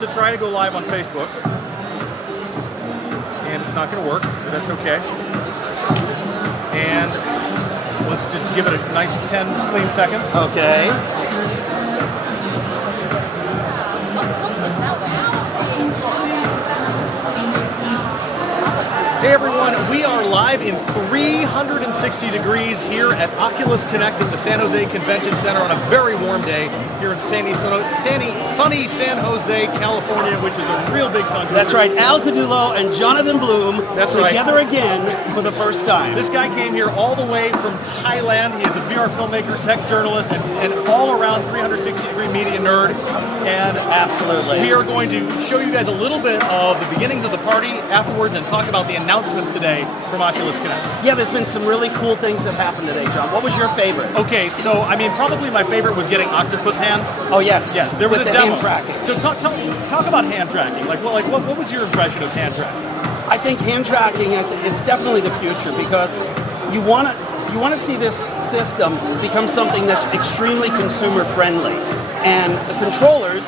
To try to go live on Facebook, and it's not going to work, so that's okay. And let's just give it a nice 10 clean seconds. Okay. Hey everyone, we are live in 360 degrees here at Oculus Connect at the San Jose Convention Center on a very warm day here in sunny San Jose, California, which is a real big country. That's right, Al Caudullo and Jonathan Bloom together again for the first time. This guy came here all the way from Thailand. He is a VR filmmaker, tech journalist, and all-around 360-degree media nerd. And absolutely, we are going to show you guys a little bit of the beginnings of the party afterwards and talk about the announcements today from Oculus Connect. Yeah, there's been some really cool things that happened today, John. What was your favorite? Okay, so I mean, probably my favorite was getting octopus hands. Oh yes, yes. There was with a the demo. hand tracking. So talk about hand tracking. What was your impression of hand tracking? I think hand tracking, it's definitely the future because you want to see this system become something that's extremely consumer friendly, and the controllers.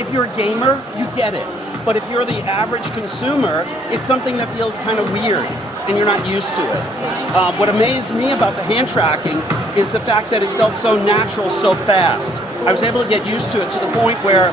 If you're a gamer, you get it. But if you're the average consumer, it's something that feels kind of weird and you're not used to it. What amazed me about the hand tracking is the fact that it felt so natural, so fast. I was able to get used to it to the point where,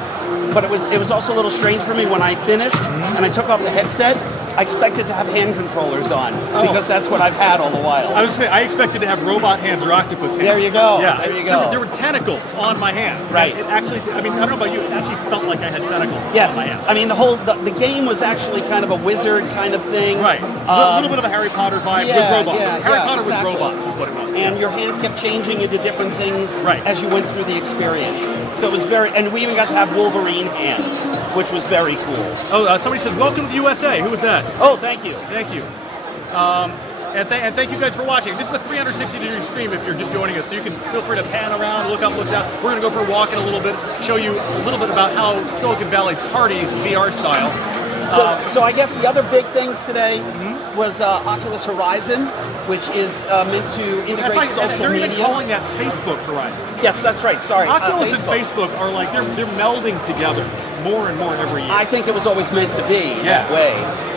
but it was also a little strange for me when I finished and I took off the headset. I expected to have hand controllers on because that's what I've had all the while. I expected to have robot hands or octopus hands. There you go. Yeah, there you go. There were tentacles on my hands. Right. It actually, I mean, I don't know about you, it actually felt like I had tentacles on my hands. I mean, the game was actually kind of a wizard kind of thing. Right. A little bit of a Harry Potter vibe with robots. Harry Potter exactly. with robots is what it was. And your hands kept changing into different things as you went through the experience. So it was and we even got to have Wolverine hands, which was very cool. Oh, somebody said, welcome to the USA. Who was that? Oh, thank you. Thank you. And thank you guys for watching. This is a 360-degree stream if you're just joining us, so you can feel free to pan around, look up, look down. We're going to go for a walk in a little bit, show you a little bit about how Silicon Valley parties VR style. So I guess the other big things today was Oculus Horizon, which is meant to integrate social media. They're even calling that Facebook Horizon. Yes, that's right. Sorry. Oculus and Facebook are like, they're melding together more and more every year. I think it was always meant to be that way.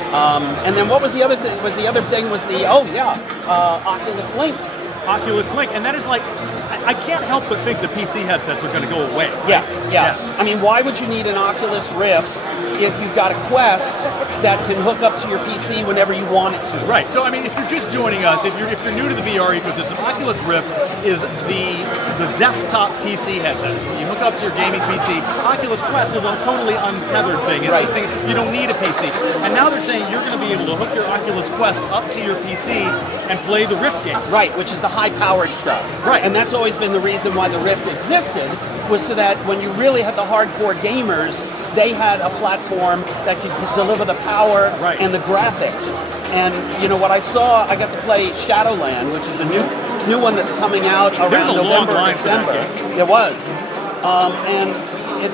And then what was the other thing? The other thing was the Oculus Link. Oculus Link, and that is like, I can't help but think the PC headsets are going to go away. Right? Yeah. I mean, why would you need an Oculus Rift if you've got a Quest that can hook up to your PC whenever you want it to? Right. So I mean, if you're just joining us, if you're new to the VR ecosystem, Oculus Rift is the desktop PC headset. You hook up to your gaming PC. Oculus Quest is a totally untethered thing. It's this thing, you don't need a PC. And now they're saying you're going to be able to hook your Oculus Quest up to your PC and play the Rift games. Right, which is the high-powered stuff. Right. And that's always been the reason why the Rift existed, was so that when you really had the hardcore gamers, they had a platform that could deliver the power and the graphics. And you know what I saw, I got to play Shadowland, which is a new one that's coming out around November or December. There was. And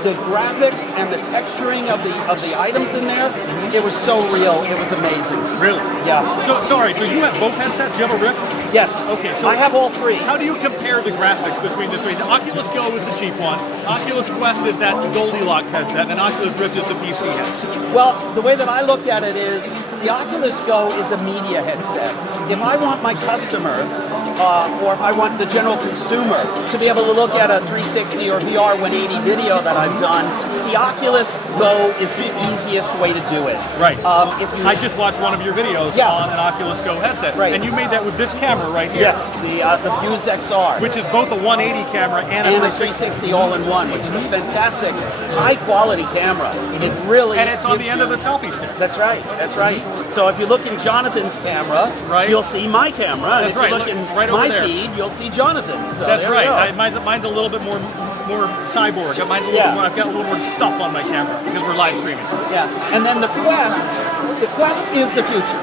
the graphics and the texturing of the items in there, it was so real. It was amazing. Really? Yeah. So you have both headsets? Do you have a Rift? Yes. Okay. So I have all three. How do you compare the graphics between the three? The Oculus Go is the cheap one. Oculus Quest is that Goldilocks headset, and Oculus Rift is the PC headset. Well, the way that I look at it is the Oculus Go is a media headset. If I want my customer, or if I want the general consumer to be able to look at a 360 or VR 180 video that I've done, the Oculus Go is the easiest way to do it. Right. I just watched one of your videos on an Oculus Go headset, and you made that with this camera right here. Yes, the Fuse XR. Which is both a 180 camera and a 360 all-in-one, which is a fantastic, high-quality camera. It really And it's on the end of the selfie stick. That's right, that's right. So if you look in Jonathan's camera, you'll see my camera. That's and if you look in my feed, you'll see Jonathan's. So that's right. Mine's a little bit more cyborg. Mine's a little more, I've got a little more stuff on my camera because we're live streaming. Yeah, and then the Quest is the future.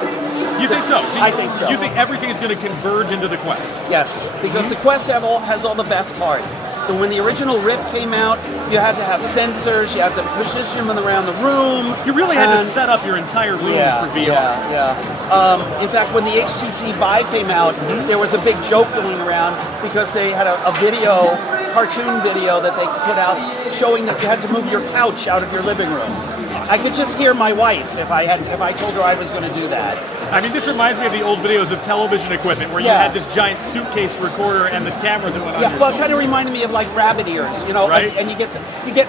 You think so? I think so. You think everything is going to converge into the Quest? Yes, because the Quest has all the best parts. And when the original Rift came out, you had to have sensors, you had to position them around the room. You really had to set up your entire room for VR. In fact, when the HTC Vive came out, there was a big joke going around because they had a video cartoon video that they put out showing that you had to move your couch out of your living room. I could just hear my wife if I told her I was going to do that. I mean, this reminds me of the old videos of television equipment where you had this giant suitcase recorder and the camera that went on. Yeah, well, it kind of reminded me of like rabbit ears, you know, right? And you get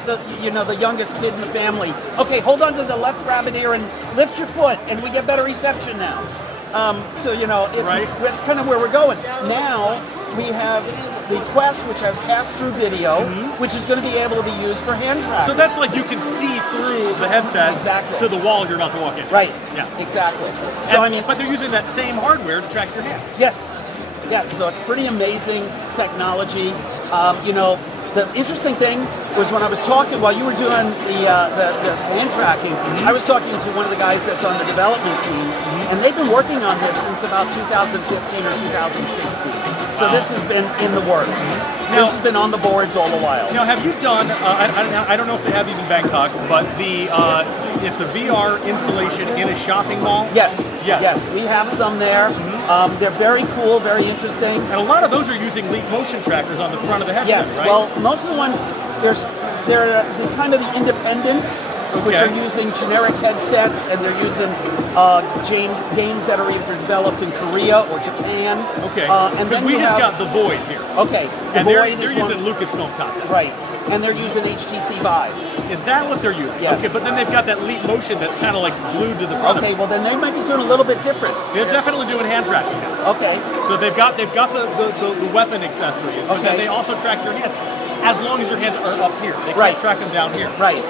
the the youngest kid in the family. Okay, hold on to the left rabbit ear and lift your foot, and we get better reception now. So it's kind of where we're going now. We have the Quest, which has pass-through video, which is going to be able to be used for hand tracking. So that's like you can see through the headset to the wall you're about to walk in. Right. Yeah. Exactly. So but they're using that same hardware to track your hands. Yes. So it's pretty amazing technology. The interesting thing was when I was talking while you were doing the hand tracking, I was talking to one of the guys that's on the development team, and they've been working on this since about 2015 or 2016. So this has been in the works. This has been on the boards all the while. Now, have you done? I don't know if they have these in Bangkok, but it's a VR installation in a shopping mall. Yes. We have some there. They're very cool, very interesting. And a lot of those are using Leap motion trackers on the front of the headset, right? Well, most of the ones they're kind of the independents, which are using generic headsets, and they're using games that are either developed in Korea or Japan. Okay. And then we just got the Void here. Okay. And they're using Lucasfilm content. Right. And they're using HTC Vives. Is that what they're using? Yes. Okay, but then they've got that Leap motion that's kind of like glued to the front. Okay, well then they might be doing a little bit different. They're definitely doing hand tracking now. Okay. So they've got the weapon accessories, but then they also track your hands. As long as your hands are up here. They can't track them down here. Right.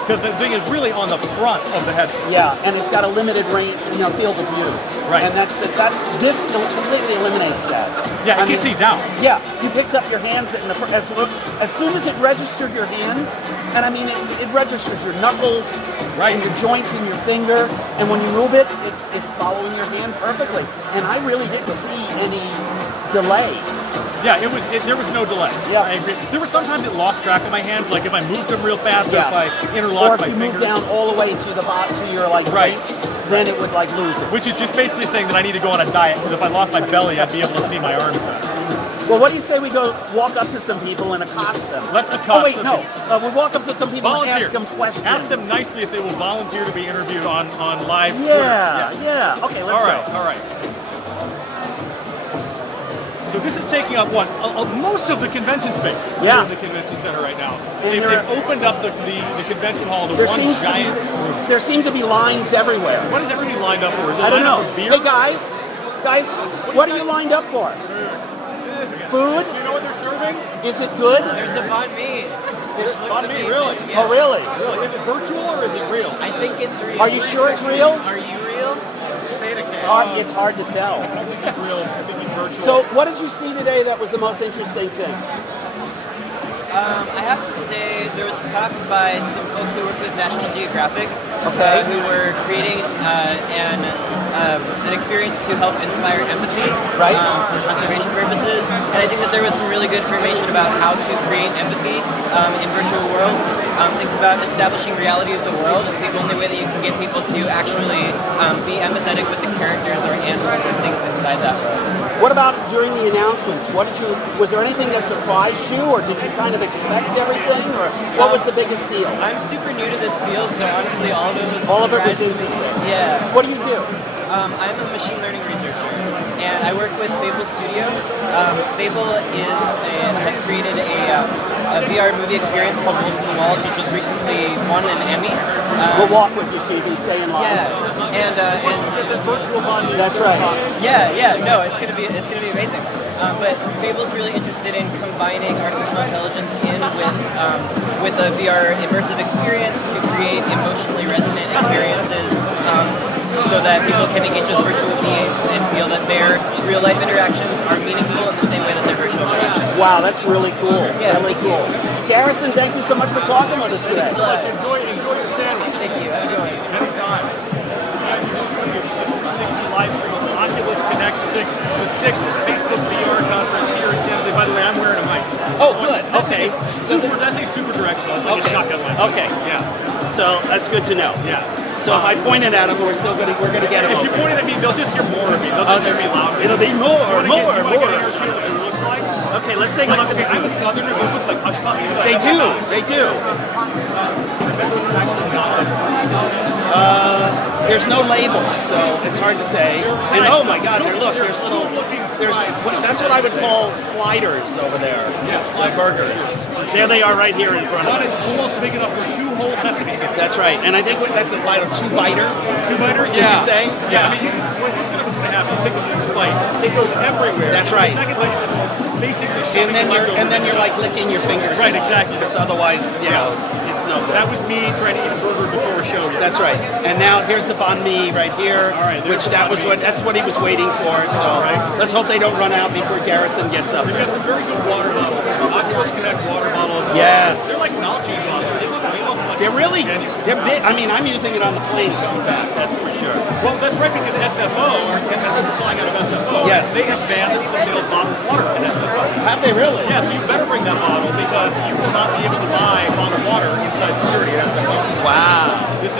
Because the thing is really on the front of the headset. Yeah, and it's got a limited range, field of view. Right. And this completely eliminates that. Yeah, you can see down. Yeah, you picked up your hands as soon as it registered your hands, and I mean it registers your knuckles, and your joints in your finger, and when you move it, it's following your hand perfectly. And I really didn't see any delay. Yeah, there was no delay. Yeah. I agree. There were sometimes it lost track of my hands, like if I moved them real fast, or if I interlocked my fingers. Or if you moved down all the way to the bottom to your waist, then it would lose it. Which is just basically saying that I need to go on a diet, because if I lost my belly, I'd be able to see my arms better. Well, what do you say we go walk up to some people and accost them? Let's accost them. We walk up to some people and ask them questions. Ask them nicely if they will volunteer to be interviewed on live Twitter. Yeah. Okay, let's go. All right. So this is taking up most of the convention space in the convention center right now. They've opened up the convention hall to one giant room. There seem to be lines everywhere. What is everybody lined up for? I don't know. Hey guys, what are you lined up for? Food? Do you know what they're serving? Is it good? There's a banh mi. Banh mi, really? Yeah. Oh, really? Is it virtual or is it real? I think it's real. Are you sure it's real? Are you real? It's hard to tell. I think it's real. I think it's virtual. So, what did you see today that was the most interesting thing? I have to say there was a talk by some folks who work with National Geographic who were creating an experience to help inspire empathy for conservation purposes. And I think that there was some really good information about how to create empathy in virtual worlds. Things about establishing reality of the world is the only way that you can get people to actually be empathetic with the characters or animals or things inside that world. What about during the announcements? Was there anything that surprised you, or did you kind of expect everything, or what was the biggest deal? I'm super new to this field, so honestly, all of it was interesting. Yeah. What do you do? I'm a machine learning researcher, and I work with Fable Studio. Fable has created a VR movie experience called Wolves in the Walls, which was recently won an Emmy. We'll walk with you so you can stay in line. Yeah, and the virtual body. That's right. Yeah. No, it's gonna be amazing. But Fable's really interested in combining artificial intelligence with a VR immersive experience to create emotionally resonant experiences, so that people can engage with virtual beings and feel that their real life interactions are meaningful in the same way that their virtual interactions. Wow, that's really cool. Yeah. Really cool. Garrison, thank you so much for talking with us today. Thanks so much. Enjoy your sandwich. Thank you. Have a good one. Anytime. 60 live stream of Oculus Connect 6, the 6th Facebook VR conference here in San Jose. By the way, I'm wearing a mic. Oh, good. Okay. That thing's super directional. It's like a shotgun mic. Okay. Yeah. So that's good to know. Yeah. So if I pointed at them, we're gonna get them. If you pointed at me, they'll just hear more of me. They'll just hear me louder. It'll be more. You want to get an air shoot what it looks like? Okay, let's take a look at Okay, I'm a the. southerner. Those look like hush puppies. They do. They do. There's no label, so it's hard to say. And oh my God, look, there's little, that's what I would call sliders over there. Yeah, sliders, burgers. for sure. There they are right here in front of One us. is almost big enough for 2 whole sesame seeds. That's right, and I think that's a bite of 2-biter. 2-biter? Would you say? Yeah. I mean, what's going to happen? You take the first bite, it goes everywhere. That's right. The second bite, you just basically shoving And then you're like licking your fingers. Right, exactly. Because otherwise, you know, it's no good. That was me trying to eat a burger before a show. That's right. And now here's the banh mi right here, All right, there's which the banh mi. that's what he was waiting for. So let's hope they don't run out before Garrison gets up. They've got some very good water bottles. Oculus Connect water bottles. Yes. They're like Nalgene bottles. They look like They're really, genuine. they're big. I mean, I'm using it on the plane coming back. That's for sure. Well, that's right, because SFO, or flying out of SFO, Yes. they have banned the sale of bottled water in SFO. Have they really? Yeah, so you better bring that bottle, because you will not be able to buy bottled water inside security at SFO. Wow. This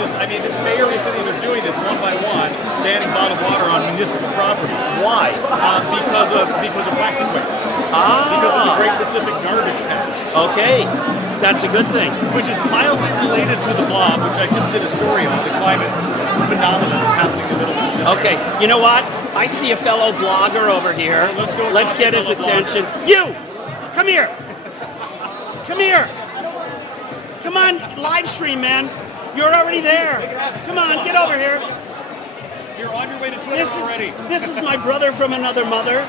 Bay Area cities are doing this one by one, banning bottled water on municipal property. Why? Because of plastic waste. Because of the Great Pacific Garbage Patch. Okay. That's a good thing. Which is mildly related to the blob, which I just did a story on, the climate phenomenon that's happening in the Middle East. Okay. You know what? I see a fellow blogger over here. Let's go. Let's get his attention. You! Come here! Come here! Come on, live stream, man. You're already there. Come on, get over here. You're on your way to Twitter already. This is my brother from another mother.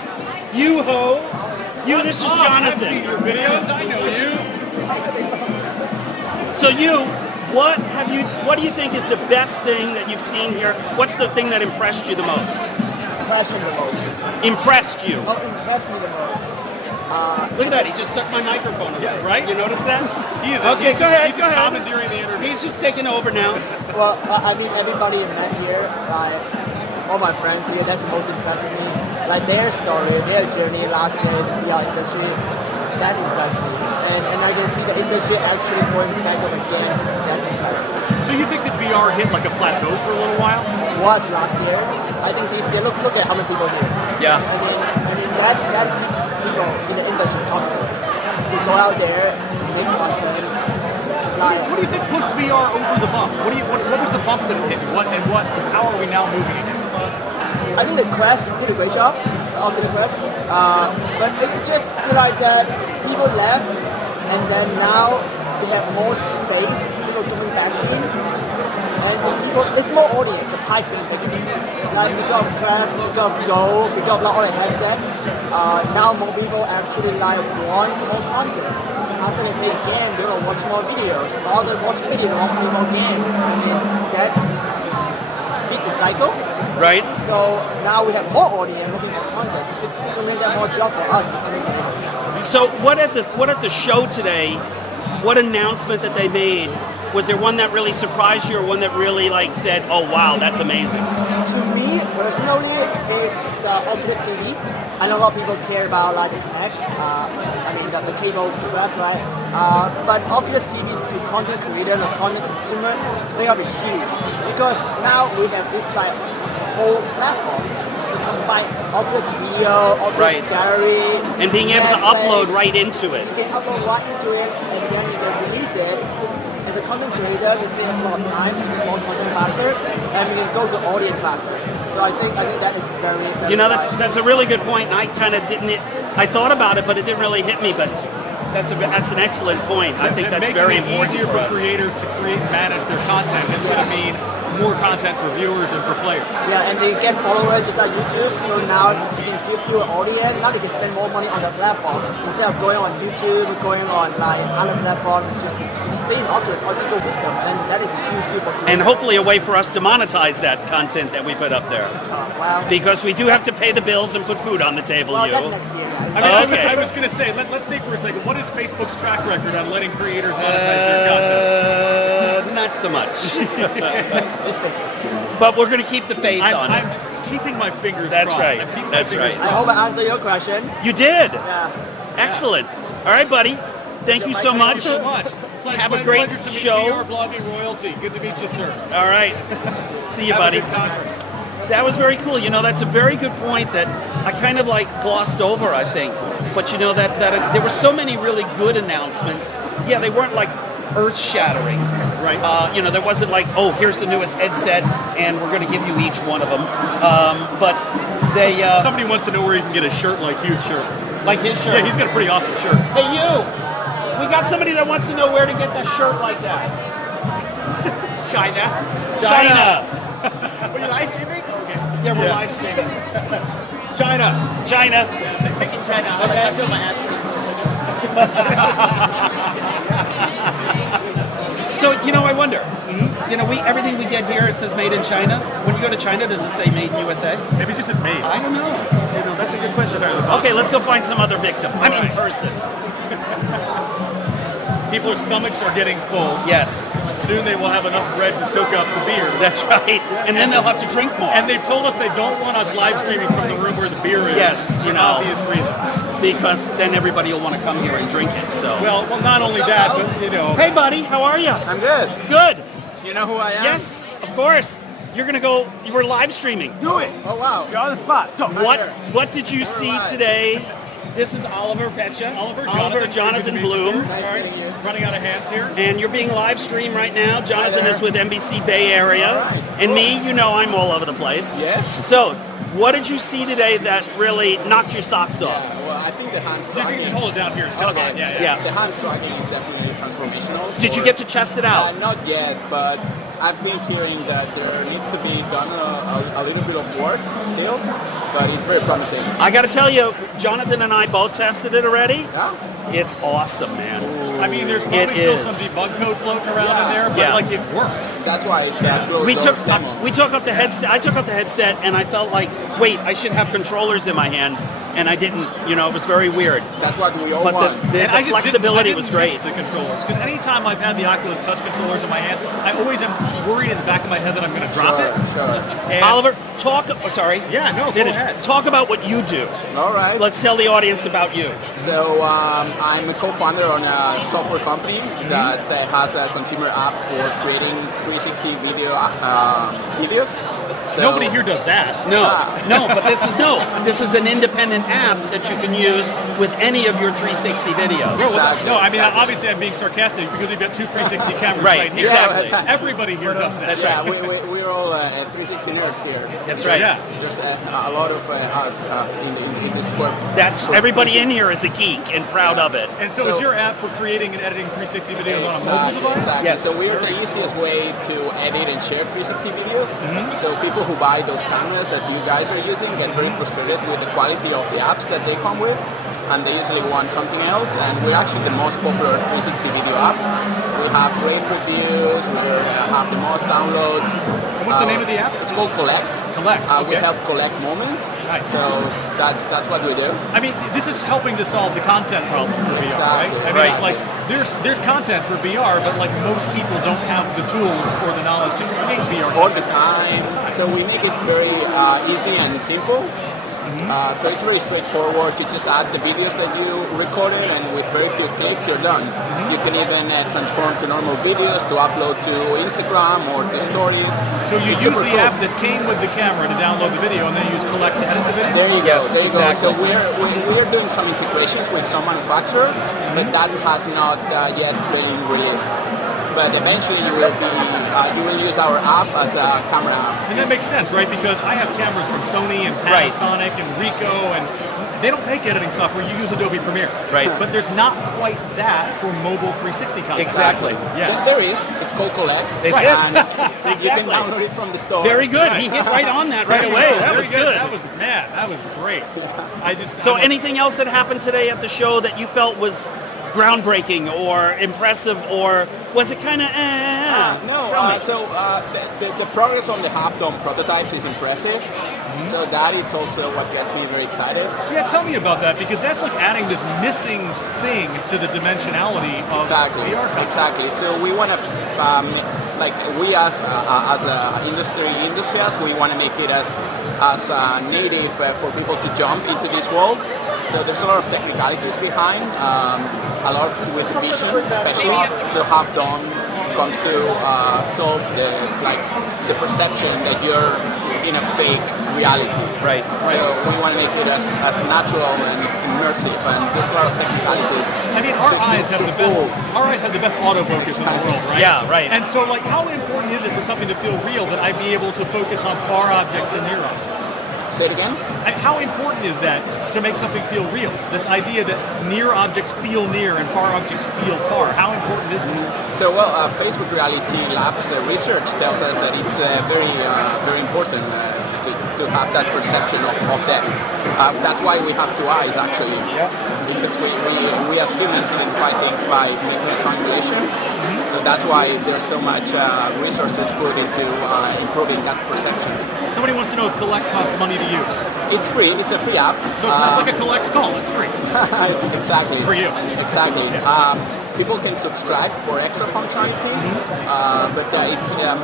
You ho. You, this is I've seen Jonathan. your videos. I know you. So what do you think is the best thing that you've seen here? What's the thing that impressed you the most? Impression the most. Impressed you. Oh, impressed me the most. Look at that, he just took my microphone away. Yeah, right? You notice that? He is. Okay, he's go ahead, He's go just ahead. commandeering the interview. He's just taking over now. Well, I mean, everybody met here, like, all my friends here, that's the most impressive me. Like, their story, their journey last year in the VR industry, that impressed me. And I can see the industry actually going back up again, that's impressive. So you think that VR hit like a plateau for a little while? Was last year. I think this year, look at how many people here. Yeah. I mean that people in the industry confidence to go out there, make content. Like, What do you think pushed VR over the bump? What was the bump that it hit? How are we now moving again? I think the Quest did a great job of the Quest, but it's just like that people left, and then now we have more space, people coming back in, and people, there's more audience, the price being taken. Like we got Quest, we got Go, we got a lot of headset. Now more people actually like want more content. After they play a game, they want to watch more videos. All they watch videos, they want to play more games. That beat the cycle. Right? So now we have more audience looking for content. So we have more job for us to make it. So what at the show today, what announcement that they made, was there one that really surprised you or one that really like said, oh wow, that's amazing? To me personally, it's the Oculus TV. I know a lot of people care about like the Connect, I mean the cable glass, right? But Oculus TV to content creators or content consumer, they are huge because now we have this like whole platform to combine Oculus video, Oculus gallery, And being able to upload right into it. You can upload right into it, and then you can release it. As a content creator, you save a lot of time, more content faster, and you can go to audience faster. So I think that is very, very You know, wise. that's a really good point, and I kind of didn't. I thought about it, but it didn't really hit me. But that's an excellent point. I think that's very Making it important easier for for us. creators to create and manage their content is going to mean more content for viewers and for players. Yeah, and they get followers just like YouTube, so now you can give you an audience, now they can spend more money on the platform. Instead of going on YouTube, going on like other platforms, just stay in Oculus ecosystem, and that is a huge deal for creators. And hopefully a way for us to monetize that content that we put up there. Wow. Because we do have to pay the bills and put food on the table, Well, you. that's next year, guys. I mean, Okay. I was going to say, let's think for a second. What is Facebook's track record on letting creators monetize their content? Not so much. Let's face it. But we're going to keep the faith on it. I'm keeping my fingers That's crossed. right. I'm keeping That's my fingers right. I hope I answered your question. You did. Yeah. Excellent. All right, buddy. Thank you so Thank much. you so much. Have a great pleasure to meet show. VR vlogging royalty. Good to meet you, sir. All right. See you, Have buddy. a good conference. That was very cool. You know, that's a very good point that I kind of like glossed over, I think. But you know that there were so many really good announcements. Yeah, they weren't like earth-shattering, Right. You know, there wasn't like, oh, here's the newest headset, and we're going to give you each one of them. But they Somebody wants to know where you can get a shirt like Hugh's shirt. like his shirt. Yeah, he's got a pretty awesome shirt. Hey, you! We got somebody that wants to know where to get that shirt like that. China. China! Were you live streaming? Okay. Yeah, we're Yeah. live streaming. China. China. Picking China. Okay. I feel my ass. So, you know, I wonder. You know, everything we get here, it says made in China. When you go to China, does it say made in USA? Maybe it just is made. I don't know. You know, that's a good question. Entirely possible. Okay, let's go find some other victim. I mean, Right. person. People's stomachs are getting full. Yes, Soon they will have enough bread to soak up the beer. that's right. And then they'll have to drink more. And they've told us they don't want us live streaming from the room where the beer is. Yes, for you know. obvious reasons. because then everybody will want to come here and drink it. So. Well, not only that, but you know. Hey, buddy, how are you? I'm good. Good. You know who I am? Yes, of course. You're gonna go. You were live streaming. Do it. Oh wow. You're on the spot. Go. What did you see live. today? This is Oliver Pecha. Jonathan Bloom. Sorry, running out of hands here. And you're being live streamed right now. Jonathan is with NBC Bay Area. And me, you know I'm all over the place. Yes. So, what did you see today that really knocked your socks off? Well, I think the hand You striking. can just hold it down here. It's kind of Okay. hot. Yeah. Yeah. The hand striking is definitely transformational. Did you get to test it out? Not yet, but I've been hearing that there needs to be done a little bit of work still, but it's very promising. I got to tell you, Jonathan and I both tested it already. Yeah? It's awesome, man. I mean, there's probably It still is. some debug code floating around in there, but Yeah. like it works. That's why it's a closed We door took demo. we took up the headset. I took up the headset, and I felt like, wait, I should have controllers in my hands, and I didn't. You know, it was very weird. That's what we all But want. the And I just flexibility didn't was great. miss the controllers, because anytime I've had the Oculus Touch controllers in my hands, I always am worried in the back of my head that I'm going to drop it. Sure. And Oliver, talk. Oh, sorry. Yeah, no, go Finish. ahead. Talk about what you do. All right. Let's tell the audience about you. So I'm a co-founder on a software company that has a consumer app for creating 360 videos. So, Nobody here does that. No, Ah. no, but this is an independent app that you can use with any of your 360 videos. Exactly. No, I mean, obviously I'm being sarcastic because we've got two 360 cameras Right, right here. exactly. Yeah. Everybody here does that. That's Yeah, right. we're all 360 nerds here. That's right. Yeah. There's a lot of us in this work. That's everybody in here is a geek and proud of it. And so is your app for creating and editing 360 videos on a mobile Exactly, device? exactly. Yes. So we're the easiest way to edit and share 360 videos. So people who buy those cameras that you guys are using get very frustrated with the quality of the apps that they come with, and they usually want something else. And we're actually the most popular 360 video app. We have great reviews. We have the most downloads. And what's the name of the app? It's called Collect. Collect, We okay. help collect moments. Nice. So that's what we do. I mean, this is helping to solve the content problem for VR, right? Exactly. I mean, Right. it's like there's content for VR, but like most people don't have the tools or the knowledge to create VR. All the time. So we make it very easy and simple. So it's very straightforward. You just add the videos that you recorded, and with very few clicks, you're done. You can even transform to normal videos to upload to Instagram or to stories. So you It's use super the cool. app that came with the camera to download the video, and then you use Collect to edit the video? There you go. Yes, There you exactly. go. So we're doing some integrations with some manufacturers, but that has not yet been released. But eventually you will use our app as a camera app. And that makes sense, right? Because I have cameras from Sony and Right. Panasonic and Ricoh, and they don't make editing software. You use Adobe Premiere. Right. But there's not quite that for mobile 360 content. Exactly. Yeah. There is. It's called Collect. It's Right. it. And you can Exactly. download it from the store. Very good. Right. He hit right on that right Very away. good. That Very was good. That was, man, that was great. So I'm- anything else that happened today at the show that you felt was groundbreaking or impressive, or was it kind of No, Tell me. the progress on the half-dome prototypes is impressive. So that is also what gets me very excited. Yeah, tell me about that, because that's like adding this missing thing to the dimensionality of Exactly. VR content. Exactly. So we want to, like we as industrials, we want to make it as native for people to jump into this world. So there's a lot of technicalities behind, a lot with vision, especially to half dome comes to solve the perception that you're in a fake reality. Right. So we want to make it as natural and immersive, and there's a lot of technicalities. I mean, our eyes have the best autofocus in the world, right? Yeah, right. And so, like, how important is it for something to feel real that I be able to focus on far objects and near objects? Say it again? How important is that to make something feel real? This idea that near objects feel near and far objects feel far. How important is that? So, Facebook Reality Labs research tells us that it's very important to have that perception of depth. That's why we have two eyes, actually. Yeah. Because we as humans identify things by making a triangulation. So that's why there's so much resources put into improving that perception. Somebody wants to know if Collect costs money to use. It's free. It's a free app. So it's like a Collect's call. It's free. Exactly. For you. Exactly. Yeah. People can subscribe for extra functionality, but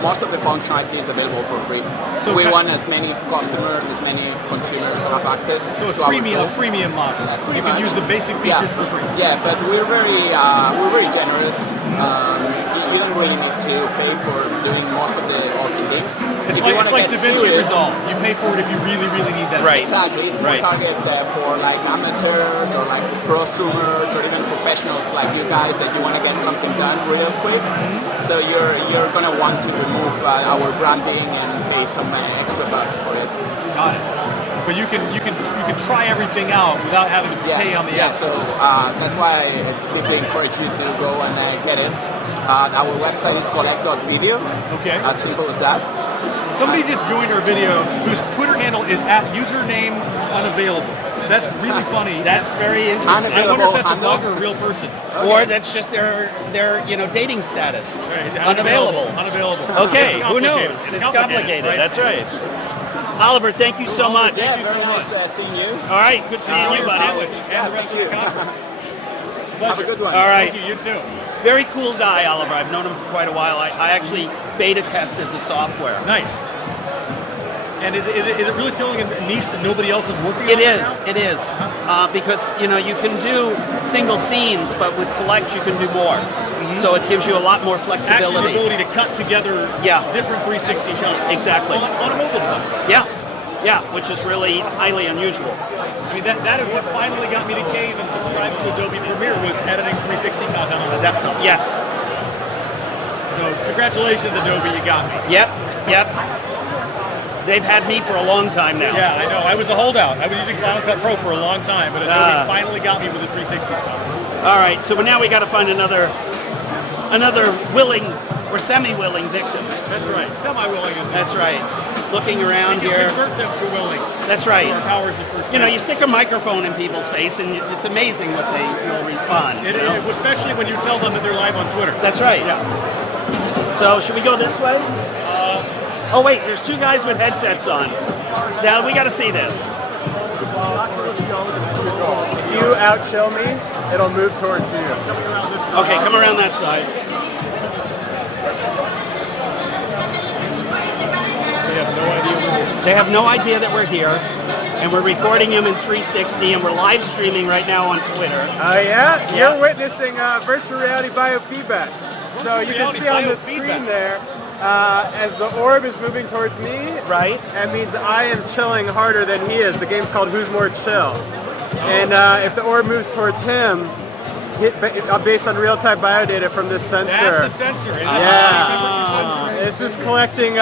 most of the functionality is available for free. So we want as many customers, as many consumers to have access. So a to our freemium model. You can use the basic features for free. Yeah, but we're very generous. You don't really need to pay for doing most of the things. It's like DaVinci Resolve. You pay for it if you really, really need that. Right. Exactly. It's more targeted for like amateurs or like prosumers or even professionals like you guys that you want to get something done real quick. So you're gonna want to remove our branding and pay some extra bucks for it. Got it. But you can try everything out without having to pay on the app. So that's why I deeply encourage you to go and get it. Our website is collect.video. Okay. As simple as that. Somebody just joined our video whose Twitter handle is @username unavailable. That's really funny. That's very interesting. I wonder if that's a bug or a real person. Or that's just their dating status. Right. Unavailable. Okay, It's who knows? complicated. It's complicated. Right? That's right. Oliver, thank you so much. Yeah, Thank you so very much. nice seeing you. All right, good seeing Enjoy you, your buddy. sandwich and the rest of the conference. Have a good one. All right. Thank you. You too. Very cool guy, Oliver. I've known him for quite a while. I actually beta tested the software. Nice. And is it really filling a niche that nobody else is working on? It right is. now? It is. Because you can do single scenes, but with Collect you can do more. So it gives you a lot more flexibility. Actually, the ability to cut together different 360 shots. Exactly. On a mobile device. Yeah, which is really highly unusual. I mean, that is what finally got me to cave and subscribe to Adobe Premiere was editing 360 content on a desktop. Yes. So congratulations, Adobe, you got me. Yep. They've had me for a long time now. Yeah, I know. I was a holdout. I was using Final Cut Pro for a long time, but Adobe finally got me with the 360 stuff. All right, so now we got to find another willing or semi-willing victim. That's right. Semi-willing is That's right. Looking around you here. convert them to willing. That's right. To our powers of persuasion. You stick a microphone in people's face, and it's amazing what they will respond. Especially when you tell them that they're live on Twitter. That's right. Yeah. So should we go this way? Oh wait, there's two guys with headsets on. Now we got to see this. If you out-chill me, it'll move towards you. Okay, come around that side. They have no idea that we're here, and we're recording them in 360, and we're live streaming right now on Twitter. Yeah? You're witnessing virtual reality biofeedback. So you can see on the screen there, as the orb is moving towards me, right? That means I am chilling harder than he is. The game's called Who's More Chill. And if the orb moves towards him, based on real-time biodata from this sensor. That's the sensor. This is collecting.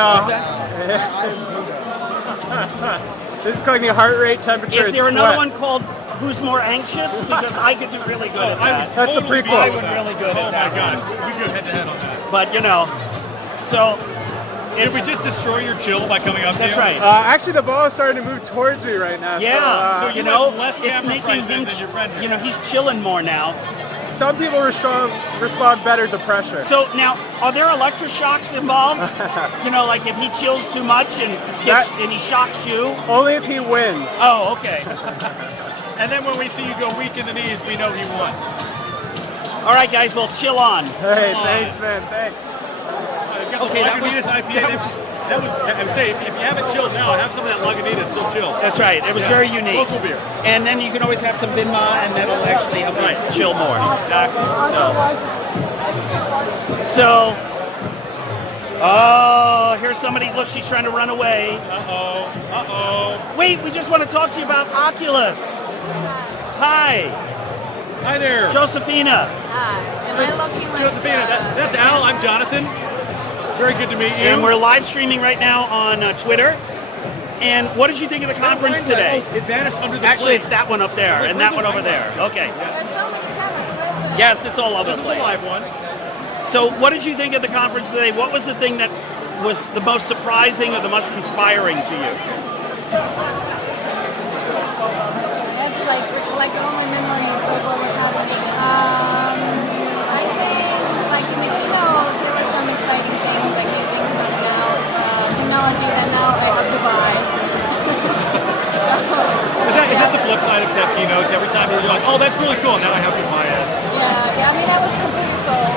This is collecting heart rate, temperature. Is there and another sweat. one called Who's More Anxious? Because I could do really good at that. That's the prequel. I would really good at that. Oh my gosh, we go head-to-head on that. But so. Did we just destroy your chill by coming up to you? That's right. Actually, the ball is starting to move towards me right now. Yeah, so you have less it's camera making him. than your friend here. He's chilling more now. Some people respond better to pressure. So now, are there electroshocks involved? Like if he chills too much and he shocks you. Only if he wins. Oh, okay. And then when we see you go weak in the knees, we know he won. All right, guys, well, chill on. Hey, thanks, man. Thanks. Okay, that was I'm saying, if you haven't chilled now, have some of that Lagunitas still chill. That's right. It was very unique. Local beer. And then you can always have some Binma, and that'll actually help you chill more. Exactly. So Oh, here's somebody. Look, she's trying to run away. Uh-oh. Wait, we just want to talk to you about Oculus. Hi, Hi there. Josephina. Hi. Am I looking like Josephina, that's Al. I'm Jonathan. Very good to meet you. And we're live streaming right now on Twitter. And what did you think of the conference today? It vanished under the Actually, plate. it's that one up there and that one over there. Okay. There's so many cameras. Yes, it's all over This the is the place. live one. So what did you think of the conference today? What was the thing that was the most surprising or the most inspiring to you? It's like all my memories of what was happening. I think like in the keynote there were some exciting things, like new things coming out, technology that now I have to buy. Is that the flip side of tech keynotes? Every time you're like, oh, that's really cool. Now I have to buy it. Yeah. I mean, I was completely sold.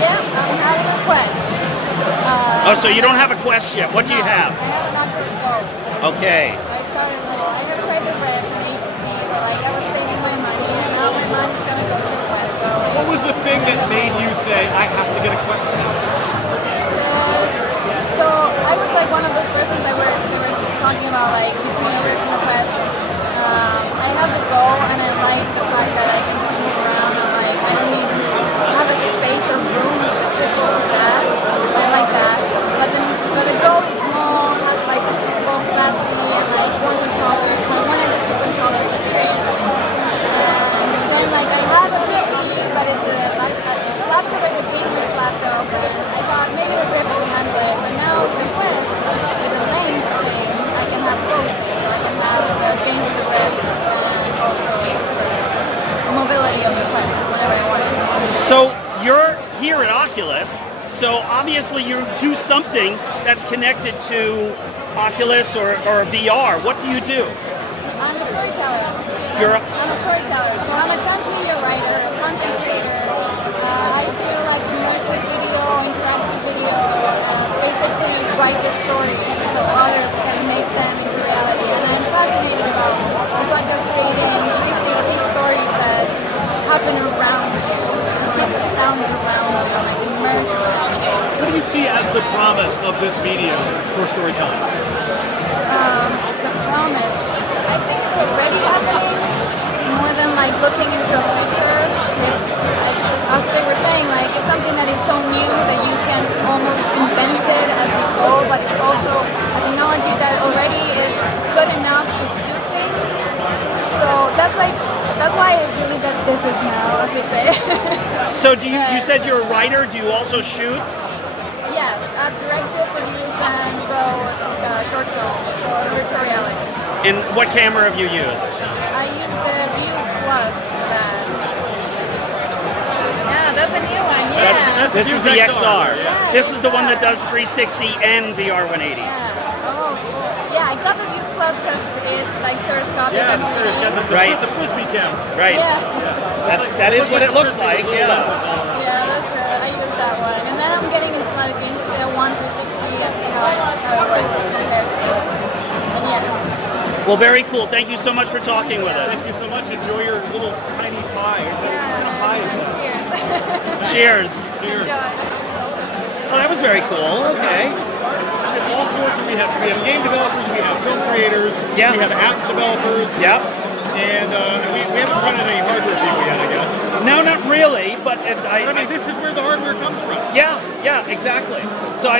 Yeah, I'm having a Quest. Oh, so you don't have a Quest yet. What do you have? I have an Oculus Go. Okay. I started little. I never tried the Rift in HTC, but like I was saving my money, and now my money's gonna go to the Quest Go. What was the thing that made you say, I have to get a Quest 2? So I was like one of those persons that were talking about like between a Rift and a Quest. I have the Go, and I like the fact that I can just move around and like I don't need to have a space or room specific for that. I like that. But the Go is small, has like a full capacity and like one controller. So I wanted the two controller experience. And then like I have a PC, but it's a laptop, it's a gamer's laptop, and I thought maybe the Rift will handle it. But now with the Quest, with the lens thing, I can have both. So I can have the games of the Rift and also the mobility of the Quest whenever I want it. So you're here at Oculus. So obviously you do something that's connected to Oculus or VR. What do you do? I'm a storyteller. You're I'm a storyteller. So I'm a transmedia writer, a content creator. I do like immersive video, interactive video, basically write the stories so others can make them into reality. And I'm fascinated about what they're creating, 360 stories that happen around you, like the sounds around you, like immersive. What do you see as the promise of this medium for storytelling? The promise. I think it's already happening more than like looking into a picture. It's, as they were saying, like it's something that is so new that you can almost invent it as you go, but it's also a technology that already is good enough to do things. So that's why I believe that this is now, as they say. So do you said you're a writer, do you also shoot? Yes, I've directed, produced, and wrote short films for virtual reality. And what camera have you used? I use the Views Plus for that. Yeah, that's a new one. Yeah. This is the XR. Yeah, This is the one that does 360 and VR 180. Yeah. Oh, cool. Yeah, I got the Views Plus because it's like stereoscopic. Yeah, and the stereoscope, Right. the frisbee camera. Right. Yeah. That is what it looks like, yeah. Yeah, that's right. I use that one. And then I'm getting into a lot of games. The 1 360, I see how it works compared to it. And yeah. Well, very cool. Thank you so much for talking with us. Thank you so much. Enjoy your little tiny pie. What kind of pie is that? Cheers. Cheers. Oh, that was very cool. Okay. All sorts of, we have game developers, we have film creators, Yeah. we have app developers. Yep. And we haven't run into any hardware people yet, I guess. No, not really, but I mean, this is where the hardware comes from. yeah, exactly. So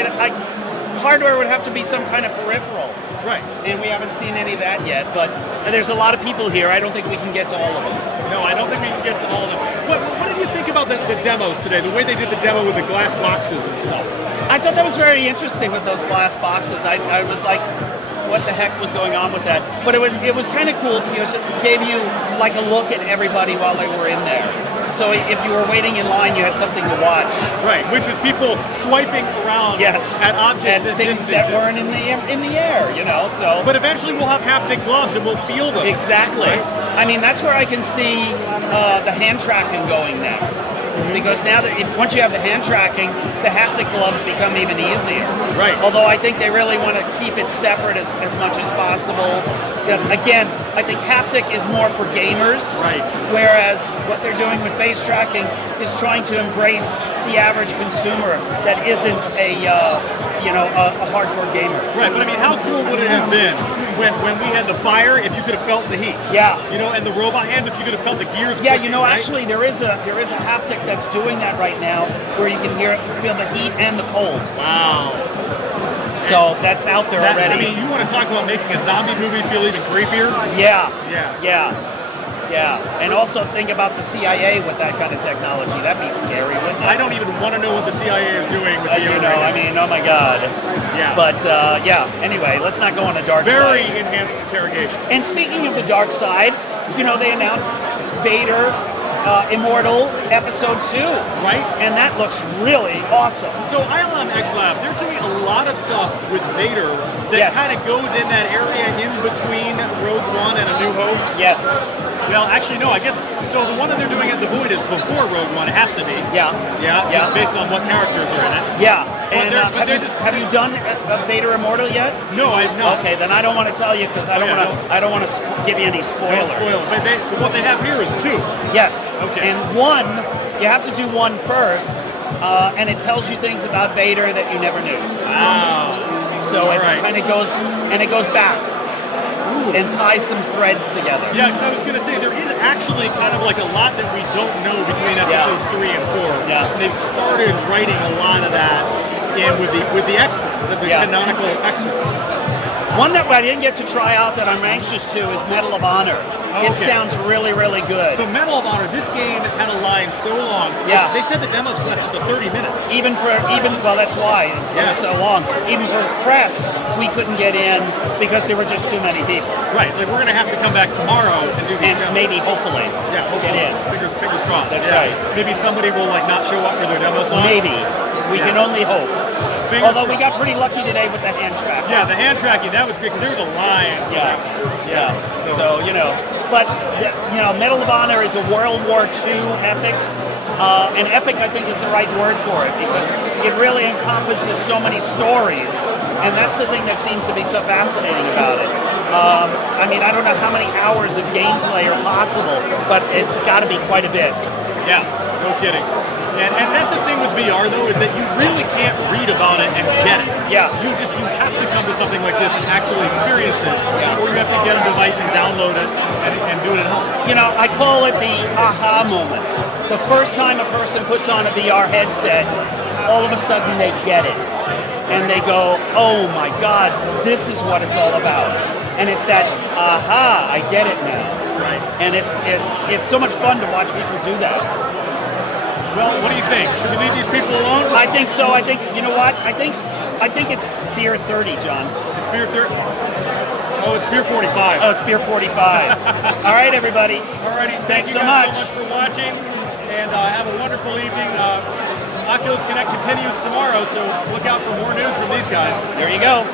hardware would have to be some kind of peripheral. Right. And we haven't seen any of that yet, but there's a lot of people here. I don't think we can get to all of them. No, I don't think we can get to all of them. What did you think about the demos today? The way they did the demo with the glass boxes and stuff? I thought that was very interesting with those glass boxes. I was like, what the heck was going on with that? But it was kind of cool because it gave you like a look at everybody while they were in there. So if you were waiting in line, you had something to watch. Right, which was people swiping around Yes, at objects and things that weren't in the air, you know. So, but eventually we'll have haptic gloves and we'll feel them. exactly. Right? I mean, that's where I can see the hand tracking going next. Because now that once you have the hand tracking, the haptic gloves become even easier. Right. Although I think they really want to keep it separate as much as possible. again, I think haptic is more for gamers. Right. Whereas what they're doing with face tracking is trying to embrace the average consumer that isn't a hardcore gamer. Right, but I mean, how cool would it have been when we had the fire, if you could have felt the heat? Yeah. And the robot hands, if you could have felt the gears. Yeah, clicking, right? actually, there is a haptic that's doing that right now, where you can feel the heat and the cold. Wow. So that's out there already. I mean, you want to talk about making a zombie movie feel even creepier? Yeah. Yeah. And also think about the CIA with that kind of technology. That'd be scary, wouldn't it? I don't even want to know what the CIA is doing with I mean, oh my God. Yeah. But anyway, let's not go on the dark Very side. enhanced interrogation. And speaking of the dark side, they announced Vader Immortal Episode 2. Right. And that looks really awesome. So ILM X Lab, they're doing a lot of stuff with Vader that kind of goes in that area in between Rogue One and A New Hope. Yes. Well, actually, no, I guess, so the one that they're doing at the Void is before Rogue One, it has to be. Yeah. Just based on what characters are in it. Yeah. But And have you done Vader Immortal yet? No, I've not. Okay, then I don't want to tell you because I don't want to give you any spoilers. But what they have here is 2. Yes. Okay. And 1, you have to do 1 first, and it tells you things about Vader that you never knew. Wow. So it kind of goes back. And ties some threads together. Yeah, I was going to say, there is actually kind of like a lot that we don't know between episodes 3 and 4. Yeah. They've started writing a lot of that in with the extras, the canonical extras. One that I didn't get to try out that I'm anxious to is Medal of Honor. It sounds really, really good. So Medal of Honor, this game had a line so long. Yeah. They said the demos lasted to 30 minutes. Well, that's why it was so long. Even for press, we couldn't get in because there were just too many people. Right. Like, we're going to have to come back tomorrow and do these demos. Maybe, hopefully, get in. Fingers crossed. That's right. Maybe somebody will not show up for their demo slot. Maybe. We can only hope. Although we got pretty lucky today with the hand tracking. Yeah, the hand tracking, that was great because there was a line. Yeah. So but Medal of Honor is a World War II epic. And epic, I think, is the right word for it because it really encompasses so many stories. And that's the thing that seems to be so fascinating about it. I mean, I don't know how many hours of gameplay are possible, but it's got to be quite a bit. Yeah, no kidding. And that's the thing with VR, though, is that you really can't read about it and get it. Yeah. You have to come to something like this and actually experience it, or you have to get a device and download it and do it at home. I call it the aha moment. The first time a person puts on a VR headset, all of a sudden they get it. And they go, oh my God, this is what it's all about. And it's that, aha, I get it now. Right. And it's so much fun to watch people do that. Well, what do you think? Should we leave these people alone? I think so. I think, you know what? I think it's beer 30, John. It's beer 30? Oh, it's beer 45. Oh, it's beer 45. All right, everybody. All righty. Thanks Thank you so guys much. so much for watching, and have a wonderful evening. Oculus Connect continues tomorrow, so look out for more news from these guys. There you go.